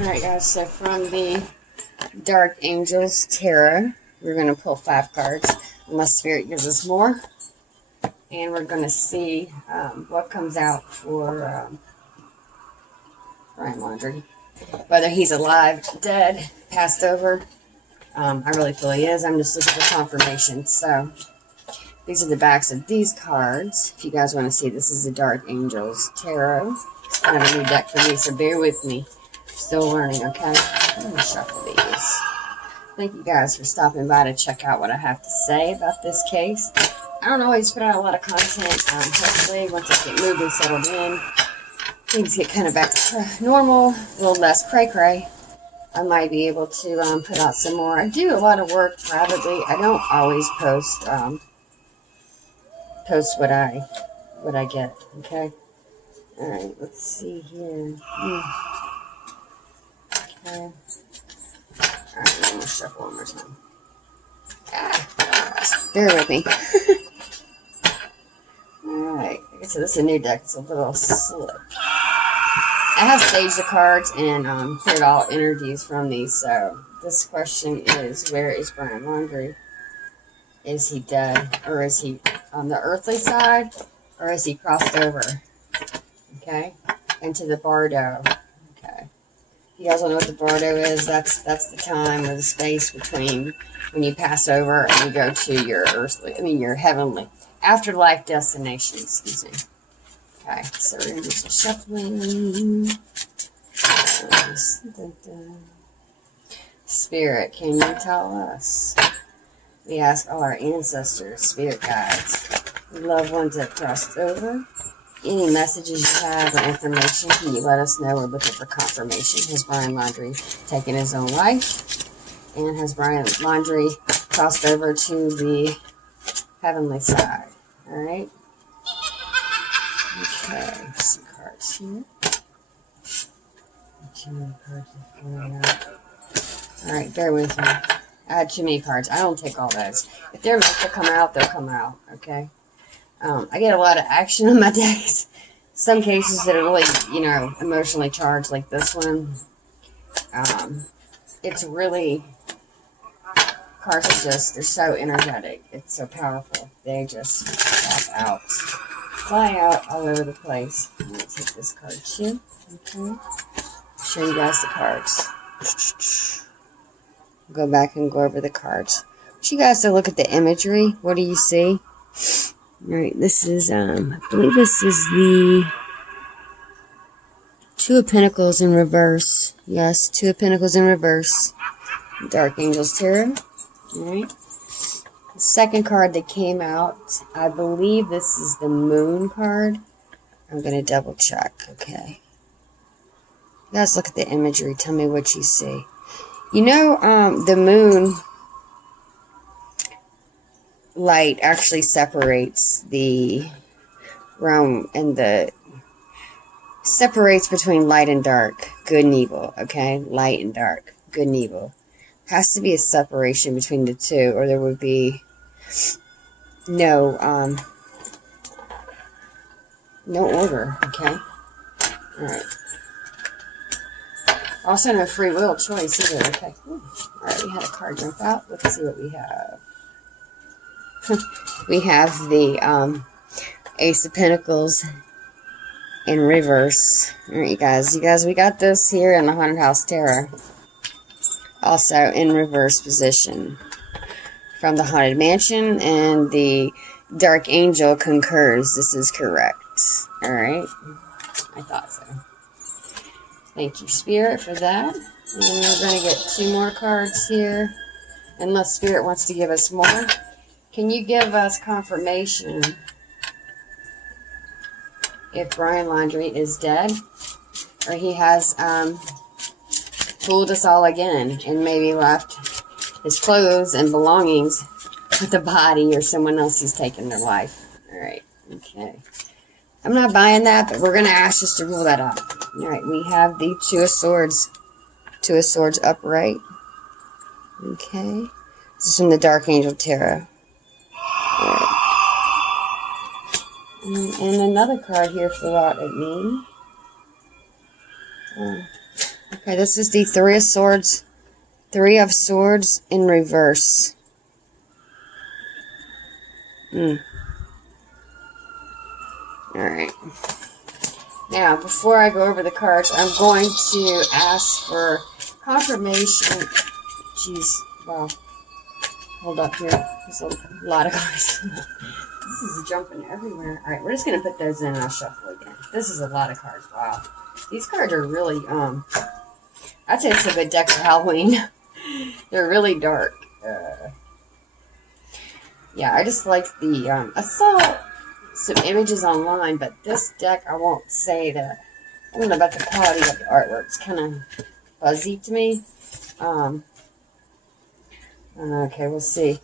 Alright guys, so from the Dark Angels Tarot, we're going to pull 5 cards, unless Spirit gives us more. And we're going to see what comes out for Brian Laundrie. Whether he's alive, dead, passed over. I really feel he is. I'm just looking for confirmation. So, these are the backs of these cards. If you guys want to see, this is the Dark Angels Tarot. It's kind of a new deck for me, so bear with me. Still learning, okay? I'm going to shuffle these. Thank you guys for stopping by to check out what I have to say about this case. I don't always put out a lot of content. Hopefully, once I get moved and settled in, things get kind of back to normal, a little less cray-cray. I might be able to put out some more. I do a lot of work privately. I don't always post what I get, okay? Alright, let's see here. Okay. Alright, I'm going to shuffle one more time. Bear with me. Alright, so this is a new deck. It's a little slick. I have staged the cards and cleared all energies from these, so this question is, where is Brian Laundrie? Is he dead? Or is he on the earthly side? Or is he crossed over? Okay? Into the bardo. Okay. You guys don't know what the bardo is? That's the time or the space between when you pass over and you go to your your heavenly afterlife destination, excuse me. Okay, so we're going to do some shuffling. Spirit, can you tell us? We ask all our ancestors, spirit guides, loved ones that crossed over. Any messages you have or information, can you let us know? We're looking for confirmation. Has Brian Laundrie taken his own life? And has Brian Laundrie crossed over to the heavenly side? Alright. Okay, some cards here. Too many cards are falling out. Alright, bear with me. I had too many cards. I don't take all those. If they're meant to come out, they'll come out, okay? I get a lot of action on my decks. Some cases that are really, emotionally charged, like this one. It's really, cards are just, they're so energetic. It's so powerful. They just fly out all over the place. I'm going to take this card too. Okay. Show you guys the cards. Go back and go over the cards. I want you guys to look at the imagery. What do you see? Alright, this is, I believe this is the 2 of Pentacles in reverse. Yes, 2 of Pentacles in reverse. Dark Angels Tarot. Alright. The second card that came out, I believe this is the Moon card. I'm going to double check, okay. You guys look at the imagery. Tell me what you see. The moon light actually separates the realm and separates between light and dark, good and evil, okay? Light and dark, good and evil. Has to be a separation between the two, or there would be no order, okay? Alright. Also no free will choice either, okay? Alright, we had a card jump out. Let's see what we have. We have the Ace of Pentacles in reverse. Alright, you guys, we got this here in the Haunted House Tarot. Also in reverse position from the Haunted Mansion, and the Dark Angel concurs. This is correct. Alright, I thought so. Thank you, Spirit, for that. And we're going to get 2 more cards here, unless Spirit wants to give us more. Can you give us confirmation if Brian Laundrie is dead, or he has fooled us all again and maybe left his clothes and belongings with the body, or someone else who's taken their life? Alright, okay. I'm not buying that, but we're going to ask just to rule that out. Alright, we have the 2 of Swords. 2 of Swords upright. Okay. This is from the Dark Angel Tarot. Alright. And another card here flew out at me. Okay, this is the Three of Swords. Three of Swords in reverse. Alright. Now, before I go over the cards, I'm going to ask for confirmation. Jeez, wow. Hold up here. There's a lot of cards. This is jumping everywhere. Alright, we're just going to put those in and I'll shuffle again. This is a lot of cards. Wow. These cards are really, I'd say it's a good deck for Halloween. They're really dark. Yeah, I just like the, I saw some images online, but this deck, I won't say that. I don't know about the quality of the artwork. It's kind of fuzzy to me. Okay, we'll see.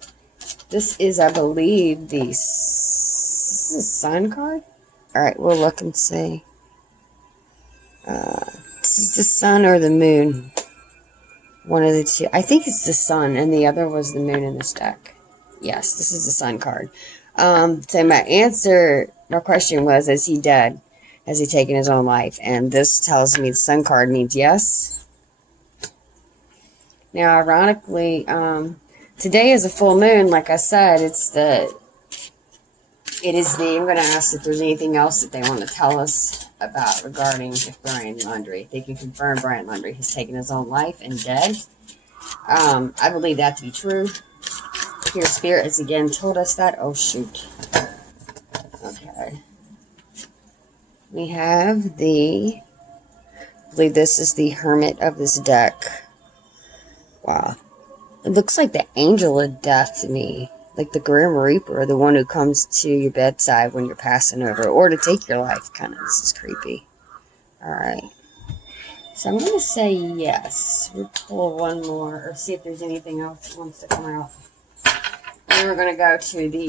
This is, I believe, this is a Sun card? Alright, we'll look and see. This is the Sun or the Moon. One of the two. I think it's the Sun, and the other was the Moon in this deck. Yes, this is the Sun card. So my question was, is he dead? Has he taken his own life? And this tells me the Sun card means yes. Now, ironically, today is a full moon. Like I said, I'm going to ask if there's anything else that they want to tell us about regarding if Brian Laundrie. They can confirm Brian Laundrie has taken his own life and dead. I believe that to be true. Here, Spirit has again told us that. Oh, shoot. Okay. We have I believe this is the Hermit of this deck. Wow. It looks like the Angel of Death to me. Like the Grim Reaper, the one who comes to your bedside when you're passing over, or to take your life, kind of. This is creepy. Alright. So I'm going to say yes. We'll pull one more, or see if there's anything else that wants to come out. Then we're going to go to the,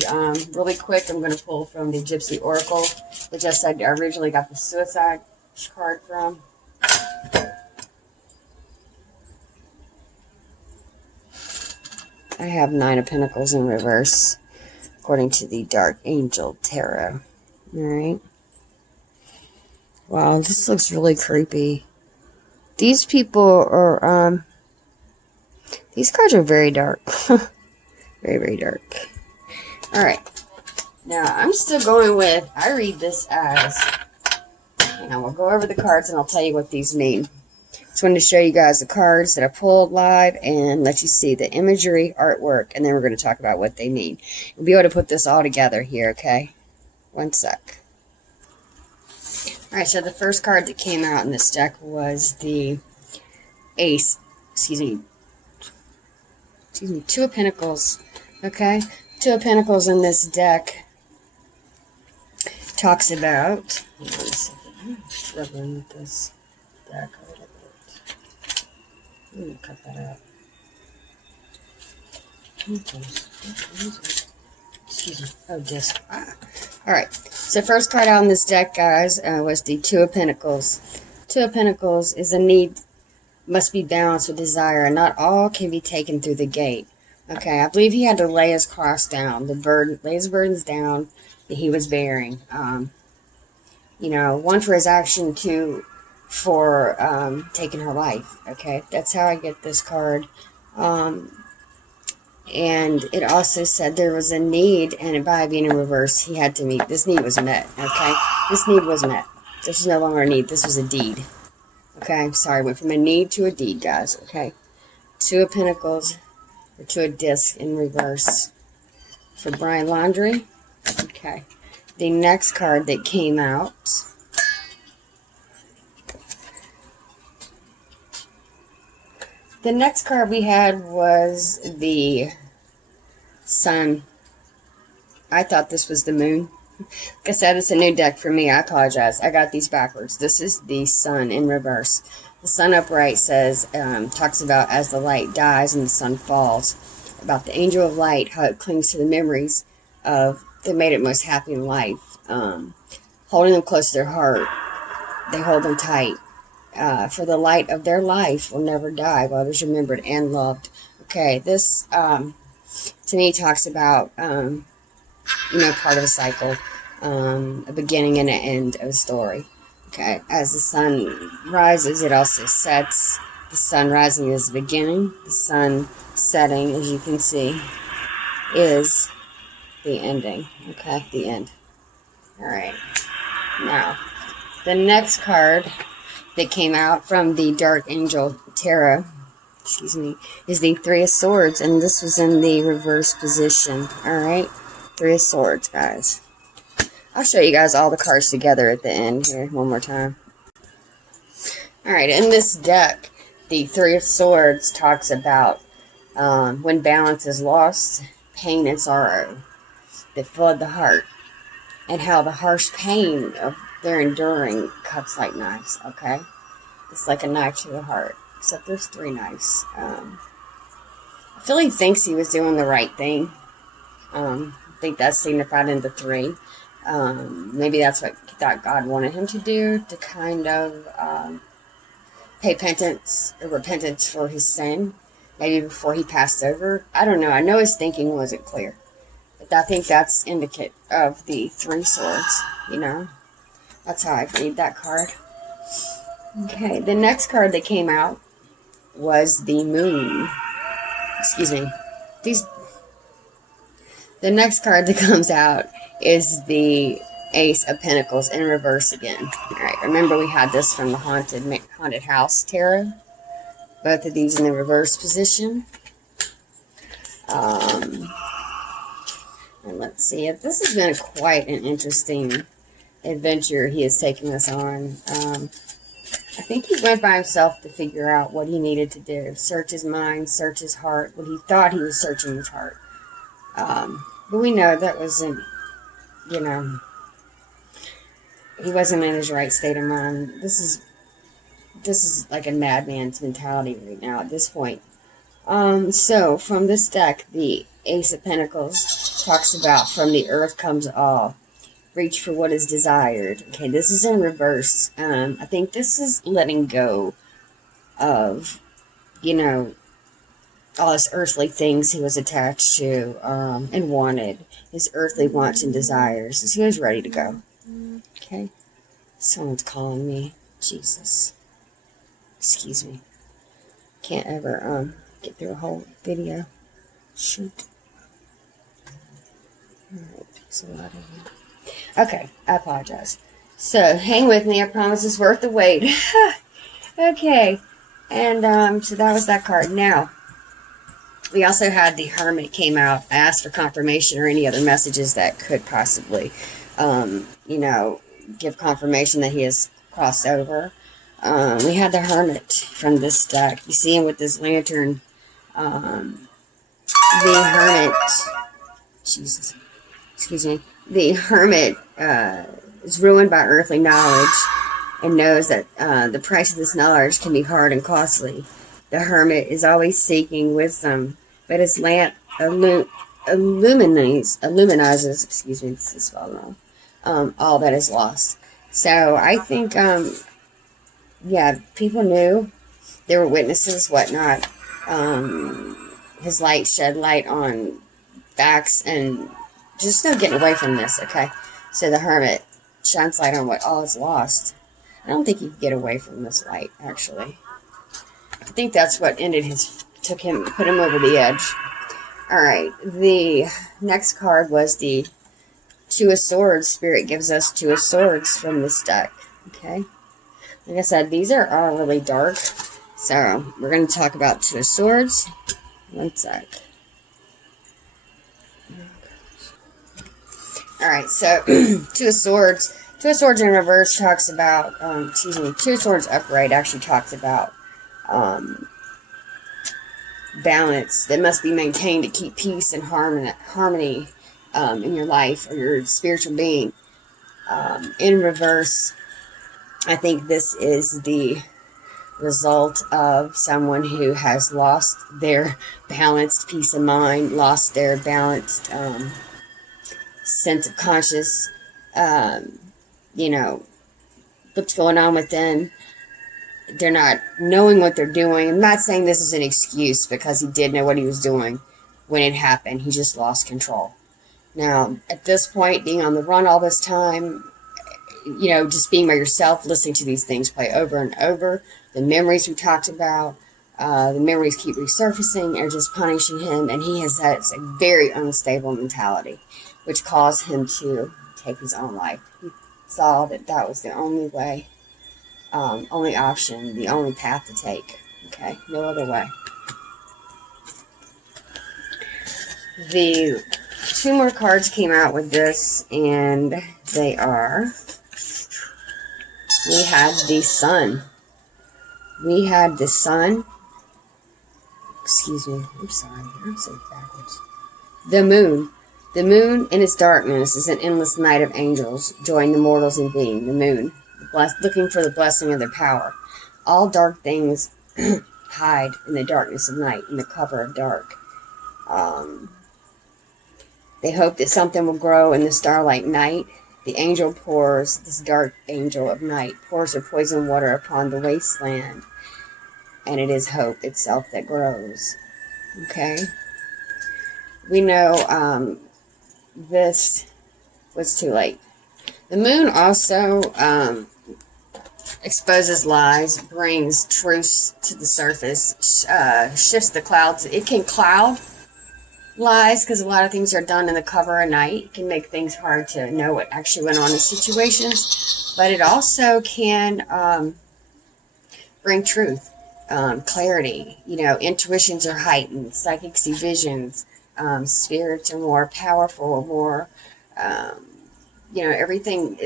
really quick, I'm going to pull from the Gypsy Oracle, which I said I originally got the Suicide card from. I have Nine of Pentacles in reverse, according to the Dark Angel Tarot. Alright. Wow, this looks really creepy. These people are, these cards are very dark. Very, very dark. Alright. Now, I'm still going with, I read this as, and we'll go over the cards and I'll tell you what these mean. Just wanted to show you guys the cards that I pulled live and let you see the imagery, artwork, and then we're going to talk about what they mean. We'll be able to put this all together here, okay? One sec. Alright, so the first card that came out in this deck was the Two of Pentacles, okay? Two of Pentacles in this deck talks about, hold on a second, I'm struggling with this deck a little bit. I'm going to cut that out. Excuse me. Oh, disc. Alright, so first card out in this deck, guys, was the Two of Pentacles. Two of Pentacles is a need must be balanced with desire, and not all can be taken through the gate. Okay, I believe he had to lay his cross down, lay his burdens down that he was bearing. You know, one for his action, two for taking her life. Okay, that's how I get this card. And it also said there was a need, and by being in reverse, he had to meet. This need was met. Okay, this need was met. This was no longer a need. This was a deed. Okay, I'm sorry. Went from a need to a deed, guys. Okay, Two of Pentacles, or Two of Discs in reverse for Brian Laundrie. Okay, the next card that came out. The next card we had was the Sun. I thought this was the Moon. Like I said, it's a new deck for me. I apologize. I got these backwards. This is the Sun in reverse. The Sun upright says, talks about as the light dies and the sun falls. About the angel of light, how it clings to the memories of that made it most happy in life. Holding them close to their heart. They hold them tight. For the light of their life will never die while it is remembered and loved. Okay, this to me talks about you know, part of a cycle, a beginning and an end of a story. Okay, as the sun rises, it also sets. The sun rising is the beginning. The sun setting, as you can see, is the ending. Okay, the end. Alright. Now, the next card that came out from the Dark Angel Tarot, is the Three of Swords, and this was in the reverse position. Alright? Three of Swords, guys. I'll show you guys all the cards together at the end here one more time. Alright, in this deck, the Three of Swords talks about when balance is lost, pain and sorrow that flood the heart, and how the harsh pain of their enduring cuts like knives, okay? It's like a knife to the heart, except there's three knives. I feel he thinks he was doing the right thing. I think that's signified in the three. Maybe that's what he thought God wanted him to do, to kind of pay penance or repentance for his sin, maybe before he passed over. I don't know. I know his thinking wasn't clear, but I think that's indicate of the Three Swords, you know. That's how I read that card. Okay, the next card that came out was the Moon. Excuse me. The next card that comes out is the Ace of Pentacles in reverse again. Alright, remember we had this from the Haunted House Tarot. Both of these in the reverse position. And let's see. This has been quite an interesting adventure he has taken us on. I think he went by himself to figure out what he needed to do. Search his mind, search his heart. What he thought he was searching his heart. But we know that wasn't, you know, he wasn't in his right state of mind. This is like a madman's mentality right now at this point. So from this deck, the Ace of Pentacles talks about from the earth comes all. Reach for what is desired. Okay, this is in reverse. I think this is letting go of, you know, all his earthly things he was attached to and wanted. His earthly wants and desires. So he was ready to go. Okay. Someone's calling me. Jesus. Excuse me. Can't ever get through a whole video. Shoot. Alright, there's a lot of you. Okay, I apologize. So, hang with me. I promise it's worth the wait. Okay. And, so that was that card. Now, we also had the Hermit came out. I asked for confirmation or any other messages that could possibly, you know, give confirmation that he has crossed over. We had the Hermit from this deck. You see him with this lantern. The Hermit, Jesus, excuse me. The Hermit is ruined by earthly knowledge and knows that the price of this knowledge can be hard and costly. The Hermit is always seeking wisdom, but his lamp illuminizes, excuse me, this is spelled wrong, all that is lost. So I think, yeah, people knew. There were witnesses, whatnot. His light shed light on facts, and just no getting away from this, okay? So the Hermit shines light on what all is lost. I don't think he could get away from this light, actually. I think that's what put him over the edge. Alright, the next card was the Two of Swords. Spirit gives us Two of Swords from this deck, okay? Like I said, these are all really dark. So, we're going to talk about Two of Swords. One sec. Alright, so, Two of Swords. Two of Swords in reverse talks about, Two of Swords upright actually talks about, balance that must be maintained to keep peace and harmony in your life or your spiritual being. In reverse, I think this is the result of someone who has lost their balanced peace of mind, lost their balanced sense of conscious, you know, what's going on within. They're not knowing what they're doing. I'm not saying this is an excuse, because he did know what he was doing when it happened. He just lost control. Now, at this point, being on the run all this time, you know, just being by yourself, listening to these things play over and over. The memories we talked about, the memories keep resurfacing and just punishing him. And he has had a very unstable mentality, which caused him to take his own life. He saw that that was the only way, only option, the only path to take. Okay, no other way. The 2 more cards came out with this, and they are, we had the sun. We had the sun. Excuse me, I'm sorry, I'm so backwards. The moon. The moon in its darkness is an endless night of angels, join the mortals in being. The moon, looking for the blessing of their power. All dark things hide in the darkness of night, in the cover of dark. They hope that something will grow in the starlight night. The angel pours, this dark angel of night, pours her poison water upon the wasteland. And it is hope itself that grows. Okay? We know this was too late. The moon also exposes lies, brings truth to the surface, shifts the clouds. It can cloud lies because a lot of things are done in the cover of night. It can make things hard to know what actually went on in situations, but it also can bring truth, clarity. You know, intuitions are heightened, psychic see visions, spirits are more powerful, more, you know, everything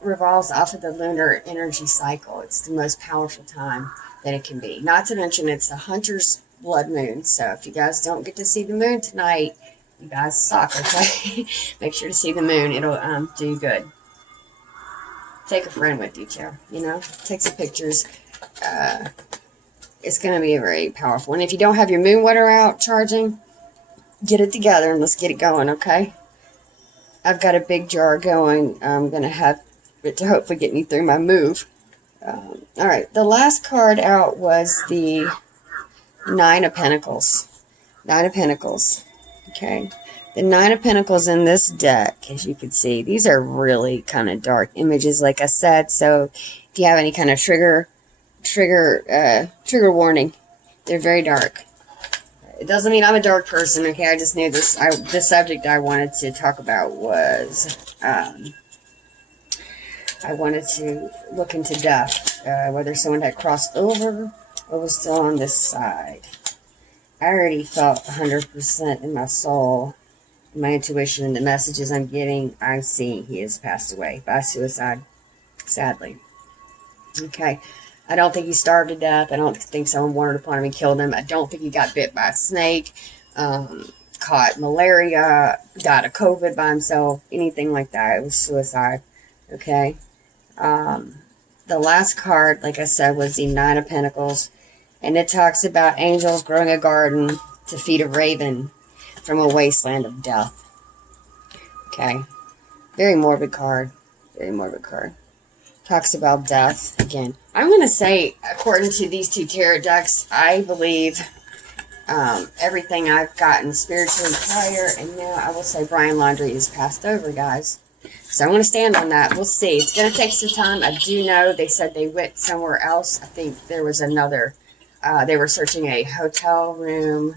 revolves off of the lunar energy cycle. It's the most powerful time that it can be. Not to mention it's the hunter's blood moon, so if you guys don't get to see the moon tonight, you guys suck, okay? Make sure to see the moon. It'll do you good. Take a friend with you too, you know? Take some pictures. It's going to be very powerful. And if you don't have your moon water out charging, get it together and let's get it going, okay? I've got a big jar going. I'm going to have it to hopefully get me through my move. Alright, the last card out was the 9 of Pentacles. 9 of Pentacles. Okay. The 9 of Pentacles in this deck, as you can see, these are really kind of dark images, like I said. So if you have any kind of trigger warning, they're very dark. It doesn't mean I'm a dark person, okay? I just knew this. The subject I wanted to talk about was, I wanted to look into death, whether someone had crossed over or was still on this side. I already felt 100% in my soul, in my intuition, and the messages I'm getting, I'm seeing he has passed away by suicide, sadly. Okay. I don't think he starved to death. I don't think someone wanted upon him and killed him. I don't think he got bit by a snake, caught malaria, died of COVID by himself, anything like that. It was suicide. Okay. The last card, like I said, was the 9 of Pentacles. And it talks about angels growing a garden to feed a raven from a wasteland of death. Okay. Very morbid card. Very morbid card. Talks about death again. I'm going to say, according to these 2 tarot decks, I believe everything I've gotten spiritually prior, and now I will say Brian Laundrie is passed over, guys. So I'm going to stand on that. We'll see. It's going to take some time. I do know they said they went somewhere else. I think there was another, they were searching a hotel room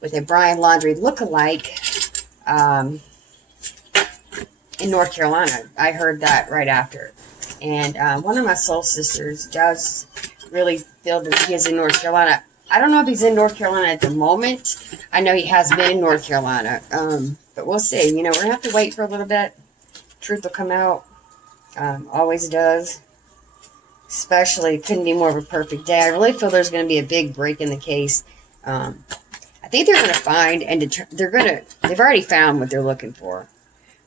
with a Brian Laundrie look-alike in North Carolina. I heard that right after. And one of my soul sisters does really feel that he is in North Carolina. I don't know if he's in North Carolina at the moment. I know he has been in North Carolina. But we'll see. You know, we're going to have to wait for a little bit. Truth will come out. Always does. Especially, couldn't be more of a perfect day. I really feel there's going to be a big break in the case. I think they're going to find, and they've already found what they're looking for.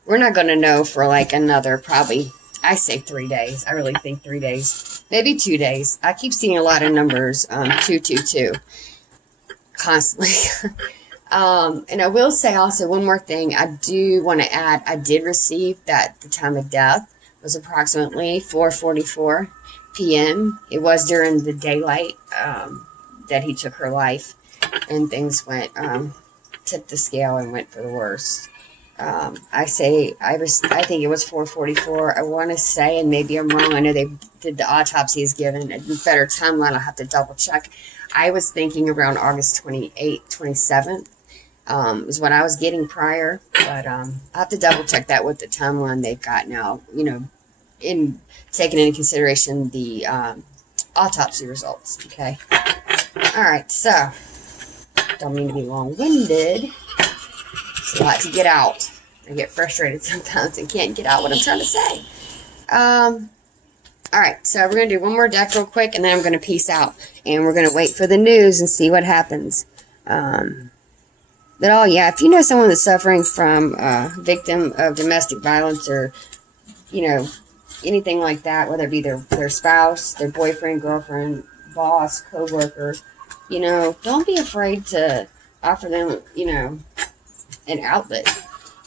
We're not going to know for like another, probably, I say 3 days. I really think 3 days. Maybe 2 days. I keep seeing a lot of numbers, 222, constantly. And I will say also one more thing. I do want to add, I did receive that the time of death was approximately 4:44 p.m. It was during the daylight that he took her life, and things went, tipped the scale and went for the worst. I think it was 4:44. I want to say, and maybe I'm wrong. I know they did the autopsy is given a better timeline. I'll have to double check. I was thinking around August 28th, 27th. Is what I was getting prior, but I'll have to double check that with the timeline they've got now, you know, in taking into consideration the autopsy results. Okay. All right. So, don't mean to be long-winded. It's a lot to get out. I get frustrated sometimes and can't get out what I'm trying to say. All right. So we're going to do one more deck real quick, and then I'm going to peace out, and we're going to wait for the news and see what happens. But, oh, yeah, if you know someone that's suffering from a victim of domestic violence or, you know, anything like that, whether it be their spouse, their boyfriend, girlfriend, boss, co-worker, you know, don't be afraid to offer them, you know, an outlet.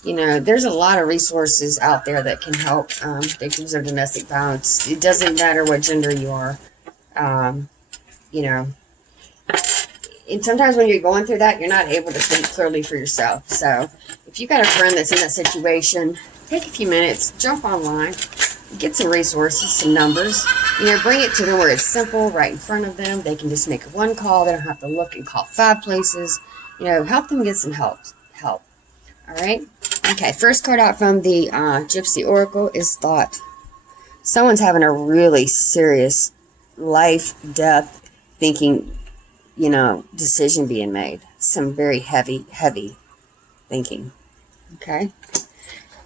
You know, there's a lot of resources out there that can help victims of domestic violence. It doesn't matter what gender you are, you know. And sometimes when you're going through that, you're not able to think clearly for yourself. So if you got a friend that's in that situation, take a few minutes, jump online, get some resources, some numbers, you know, bring it to them where it's simple, right in front of them. They can just make one call. They don't have to look and call 5 places. You know, help them get some help. All right? Okay, first card out from the Gypsy Oracle is Thought. Someone's having a really serious life, death, thinking, you know, decision being made. Some very heavy thinking. Okay?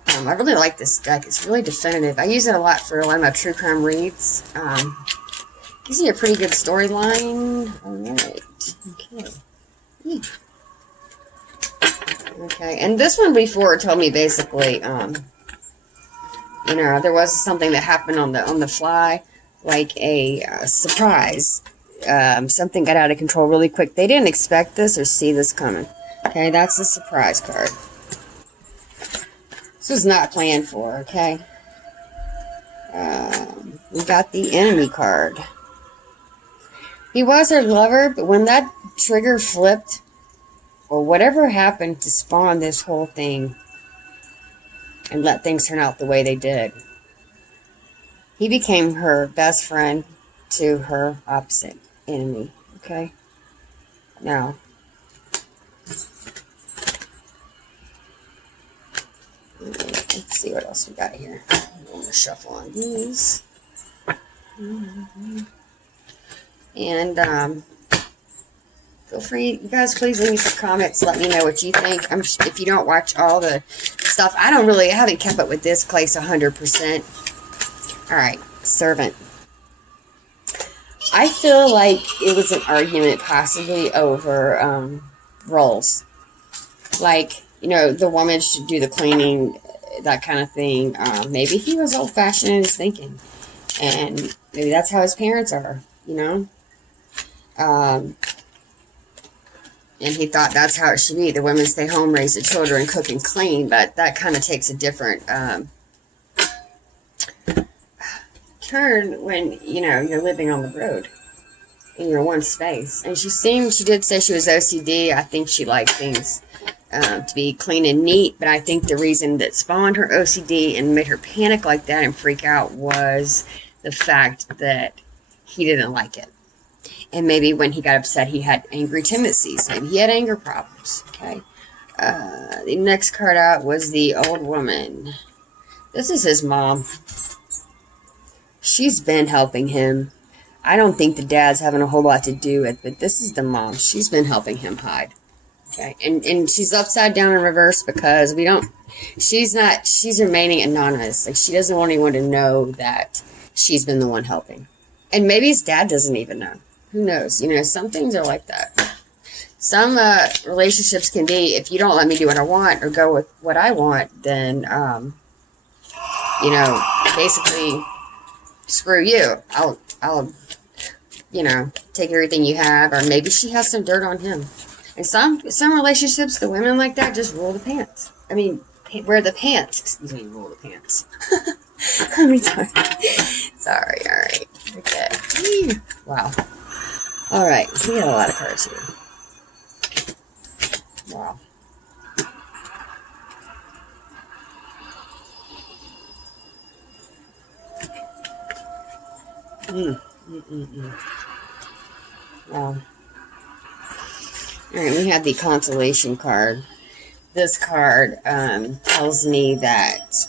I really like this deck. It's really definitive. I use it a lot for a lot of my true crime reads. Gives you a pretty good storyline. Alright. Okay. Okay, and this one before told me basically, you know, there was something that happened on the fly, like a surprise. Something got out of control really quick. They didn't expect this or see this coming. Okay, that's the surprise card. This was not planned for, okay? We got the Enemy card. He was her lover, but when that trigger flipped, or whatever happened to spawn this whole thing and let things turn out the way they did, he became her best friend to her opposite enemy, okay? Now, let's see what else we got here. I'm going to shuffle on these. And, feel free, you guys, please leave me some comments. Let me know what you think. If you don't watch all the stuff, I haven't kept up with this place 100%. All right, Servant. I feel like it was an argument possibly over roles. Like, you know, the woman should do the cleaning, that kind of thing. Maybe he was old-fashioned in his thinking. And maybe that's how his parents are, you know? And he thought that's how it should be. The women stay home, raise the children, cook and clean. But that kind of takes a different turn when, you know, you're living on the road in your one space. And she did say she was OCD. I think she liked things to be clean and neat. But I think the reason that spawned her OCD and made her panic like that and freak out was the fact that he didn't like it. And maybe when he got upset, he had angry tendencies. Maybe he had anger problems. Okay. The next card out was the Old Woman. This is his mom. She's been helping him. I don't think the dad's having a whole lot to do with it, but this is the mom. She's been helping him hide. Okay. And she's upside down in reverse because she's remaining anonymous. Like, she doesn't want anyone to know that she's been the one helping. And maybe his dad doesn't even know. Who knows? You know, some things are like that. Some relationships can be, if you don't let me do what I want or go with what I want, then, you know, basically, screw you. I'll, you know, take everything you have. Or maybe she has some dirt on him. And some relationships, the women like that just rule the pants. I mean, wear the pants. Excuse me, rule the pants. How many times? Sorry, alright. Okay. Wow. Alright, we got a lot of cards here. Wow. Well, alright, we have the consolation card. This card tells me that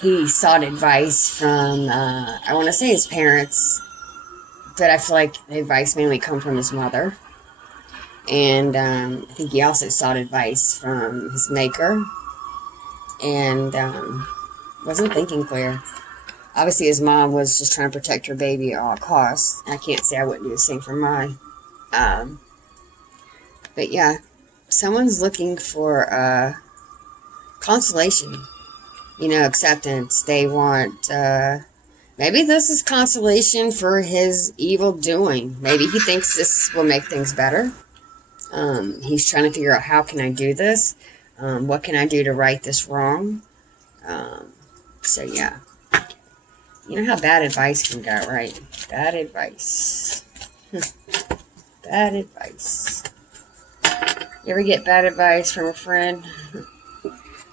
he sought advice from, I want to say his parents, but I feel like the advice mainly comes from his mother. And I think he also sought advice from his maker. And wasn't thinking clear. Obviously, his mom was just trying to protect her baby at all costs. I can't say I wouldn't do the same for mine. But yeah, someone's looking for consolation. You know, acceptance. They want, maybe this is consolation for his evil doing. Maybe he thinks this will make things better. He's trying to figure out, how can I do this? What can I do to right this wrong? So yeah. You know how bad advice can go, right? Bad advice. Bad advice. You ever get bad advice from a friend?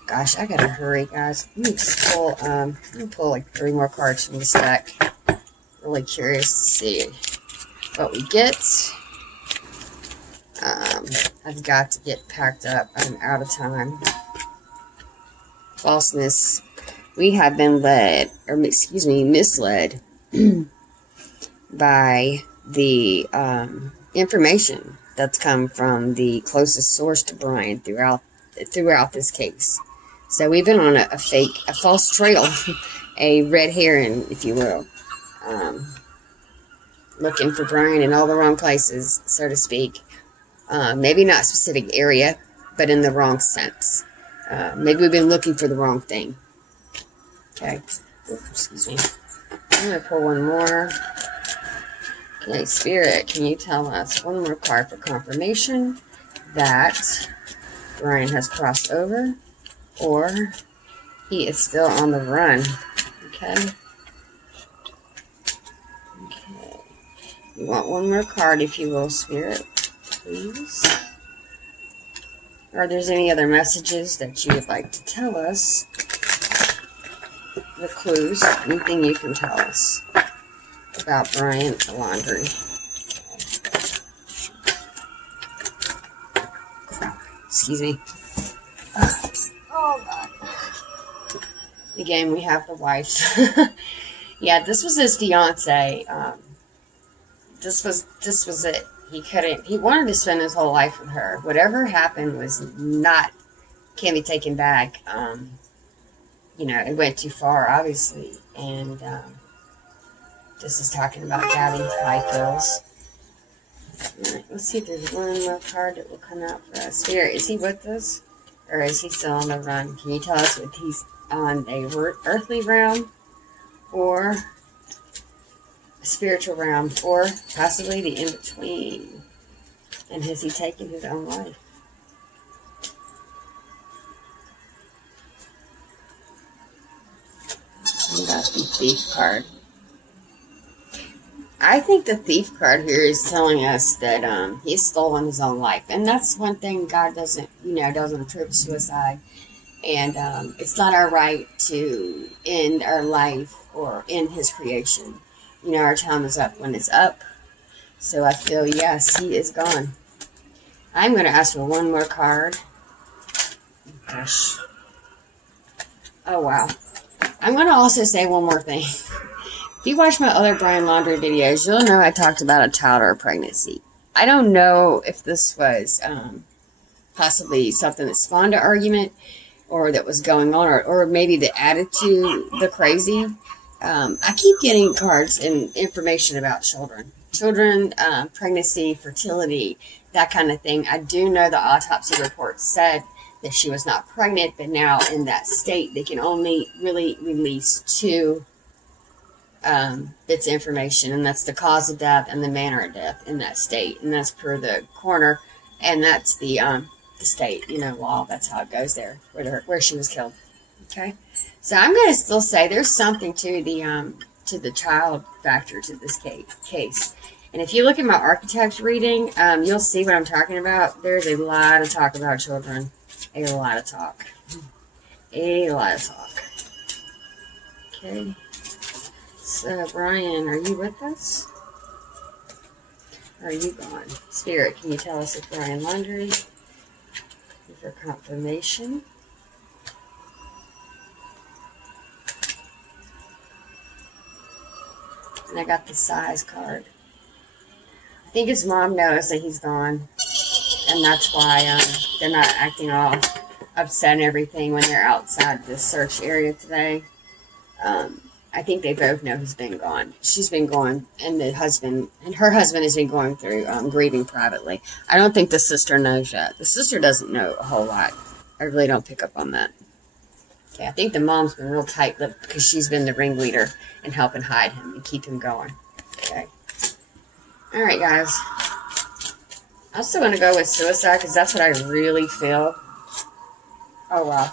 Gosh, I gotta hurry, guys. Let me just pull, let me pull like 3 more cards from this deck. Really curious to see what we get. I've got to get packed up. I'm out of time. Falseness. We have been led, or excuse me, misled by the information that's come from the closest source to Brian throughout this case. So we've been on a false trail, a red herring, if you will, looking for Brian in all the wrong places, so to speak. Maybe not specific area, but in the wrong sense. Maybe we've been looking for the wrong thing. Okay. Oops, excuse me. I'm going to pull one more. Okay, Spirit, can you tell us one more card for confirmation that Brian has crossed over, or he is still on the run? Okay. Okay. You want one more card, if you will, Spirit, please. Or if there's any other messages that you would like to tell us. The clues, anything you can tell us about Brian Laundrie. Excuse me. Oh God. Again, we have the wife. Yeah, this was his fiance. This was it. He wanted to spend his whole life with her. Whatever happened can't be taken back. You know, it went too far, obviously, and this is talking about having high feels. Alright, let's see if there's one more card that will come out for us. Spirit, is he with us, or is he still on the run? Can you tell us if he's on a earthly realm, or a spiritual realm, or possibly the in-between? And has he taken his own life? We got the Thief card. I think the Thief card here is telling us that he's stolen his own life. And that's one thing God doesn't approve suicide. And it's not our right to end our life or end his creation. You know, our time is up when it's up. So I feel, yes, he is gone. I'm going to ask for one more card. Gosh. Oh, wow. I'm going to also say one more thing. If you watch my other Brian Laundrie videos, you'll know I talked about a child or a pregnancy. I don't know if this was possibly something that spawned an argument or that was going on, or maybe the attitude, the crazy. I keep getting cards and information about children. Children, pregnancy, fertility, that kind of thing. I do know the autopsy report said that she was not pregnant, but now in that state, they can only really release 2 bits of information, and that's the cause of death and the manner of death in that state, and that's per the coroner, and that's the state, law. That's how it goes there, where she was killed. Okay, so I'm going to still say there's something to the child factor to this case. And if you look at my archetypes reading, you'll see what I'm talking about. There's a lot of talk about children. A lot of talk. A lot of talk. Okay. So, Brian, are you with us? Or are you gone? Spirit, can you tell us if Brian Laundrie? For confirmation. And I got the size card. I think his mom knows that he's gone. And that's why they're not acting all upset and everything when they're outside the search area today. I think they both know he's been gone. She's been gone, and her husband has been going through grieving privately. I don't think the sister knows yet. The sister doesn't know a whole lot. I really don't pick up on that. Okay, I think the mom's been real tight-lipped because she's been the ringleader and helping hide him and keep him going. Okay. All right, guys. I'm still going to go with suicide because that's what I really feel. Oh, wow.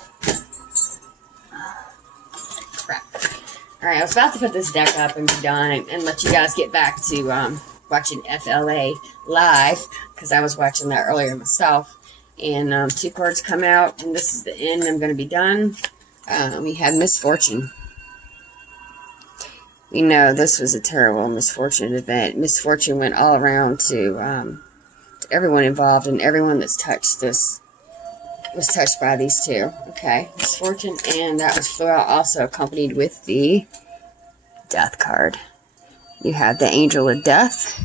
Crap. Alright, I was about to put this deck up and be done and let you guys get back to watching FLA live because I was watching that earlier myself. And 2 cards come out, and this is the end. I'm going to be done. We had misfortune. We know this was a terrible misfortune event. Misfortune went all around to everyone involved, and everyone that's touched this was touched by these two. Okay, misfortune, and that was flew out also accompanied with the death card. You have the angel of death,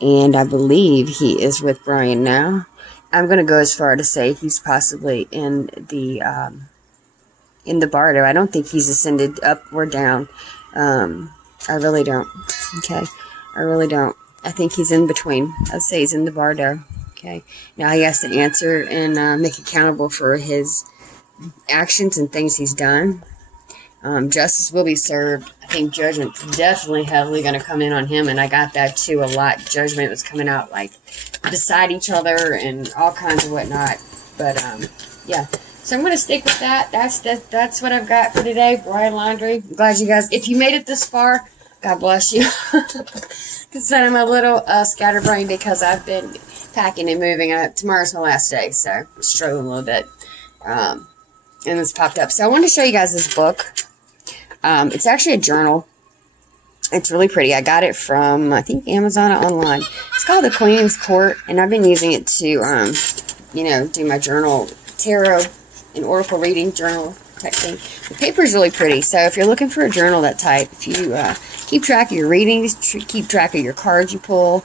and I believe he is with Brian now. I'm going to go as far to say he's possibly in the bardo. I don't think he's ascended up or down. I really don't. Okay, I really don't. I think he's in between. I'd say he's in the bardo. Okay, now he has to answer and make accountable for his actions and things he's done. Justice will be served. I think judgment's definitely heavily going to come in on him, and I got that too a lot. Judgment was coming out like beside each other and all kinds of whatnot. But yeah, so I'm going to stick with that. That's what I've got for today. Brian Laundrie. I'm glad you guys, if you made it this far, God bless you. Because I'm a little scatterbrained because I've been packing and moving. Tomorrow's my last day, so I'm struggling a little bit. And this popped up. So I wanted to show you guys this book. It's actually a journal. It's really pretty. I got it from, I think, Amazon or online. It's called The Queen's Court, and I've been using it to, do my journal, tarot, and oracle reading journal type thing. The paper is really pretty, so if you're looking for a journal that type, if you keep track of your readings, keep track of your cards you pull,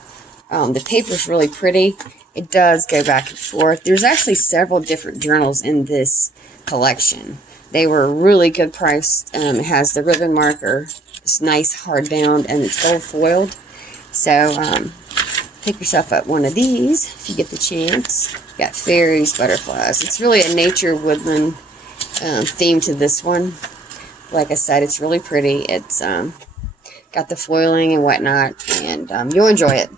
the paper's really pretty. It does go back and forth. There's actually several different journals in this collection. They were really good priced. It has the ribbon marker. It's nice hardbound, and it's gold foiled. So pick yourself up one of these if you get the chance. You got fairies, butterflies. It's really a nature woodland theme to this one. Like I said, it's really pretty. It's got the foiling and whatnot, and you'll enjoy it.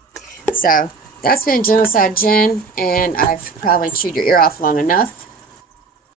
So that's been Genocide Jen, and I've probably chewed your ear off long enough.